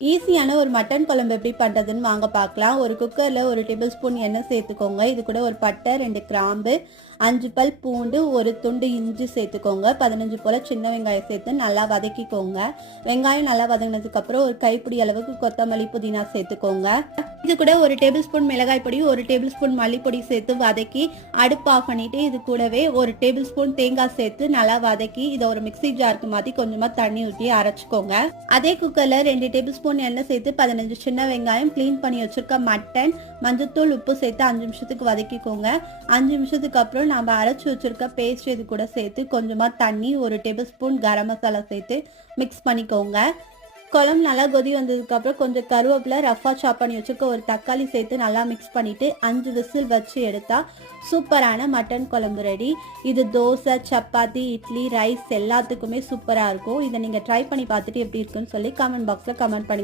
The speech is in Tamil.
ஈஸியான ஒரு மட்டன் குழம்பு எப்படி பண்ணுறதுன்னு வாங்க பார்க்கலாம். ஒரு குக்கரில் 1 டேபிள் ஸ்பூன் எண்ணெய் சேர்த்துக்கோங்க. இது கூட ஒரு பட்டை, 2 கிராம்பு, 5 பல் பூண்டு, 1 துண்டு இஞ்சி சேர்த்துக்கோங்க. 15 போல் சின்ன வெங்காயம் சேர்த்து நல்லா வதக்கிக்கோங்க. வெங்காயம் நல்லா வதங்கினதுக்கப்புறம் ஒரு கைப்பிடி அளவுக்கு கொத்தமல்லி, புதினா சேர்த்துக்கோங்க. இது கூட 1 டேபிள் ஸ்பூன் மிளகாய் பொடி, 1 டேபிள் ஸ்பூன் மல்லிப்பொடி சேர்த்து வதக்கி அடுப்பு ஆஃப் பண்ணிவிட்டு இது கூடவே 1 டேபிள் ஸ்பூன் தேங்காய் சேர்த்து நல்லா வதக்கி இதை ஒரு மிக்ஸி ஜாருக்கு மாற்றி கொஞ்சமாக தண்ணி ஊற்றி அரைச்சிக்கோங்க. அதே குக்கரில் 2 டேபிள் ஸ்பூன் எண்ணெய் சேர்த்து 15 சின்ன வெங்காயம், க்ளீன் பண்ணி வச்சிருக்க மட்டன், மஞ்சத்தூள், உப்பு சேர்த்து 5 நிமிஷத்துக்கு வதக்கிக்கோங்க. 5 நிமிஷத்துக்கு அப்புறம் நம்ம அரைச்சி வச்சிருக்க பேஸ்ட் இது கூட சேர்த்து கொஞ்சமாக தண்ணி, 1 டேபிள் ஸ்பூன் கரம் மசாலா சேர்த்து மிக்ஸ் பண்ணிக்கோங்க. குழம்பு நல்லா கொதி வந்ததுக்கப்புறம் கொஞ்சம் கருவேப்பிலை, ரஃபாக சாப் பண்ணி வச்சுருக்க ஒரு தக்காளி சேர்த்து நல்லா மிக்ஸ் பண்ணிவிட்டு 5 விசில் வச்சு எடுத்தால் சூப்பரான மட்டன் குழம்பு ரெடி. இது தோசை, சப்பாத்தி, இட்லி, ரைஸ் எல்லாத்துக்குமே சூப்பராக இருக்கும். இதை நீங்கள் ட்ரை பண்ணி பார்த்துட்டு எப்படி இருக்குன்னு சொல்லி கமெண்ட் பாக்ஸில் கமெண்ட் பண்ணி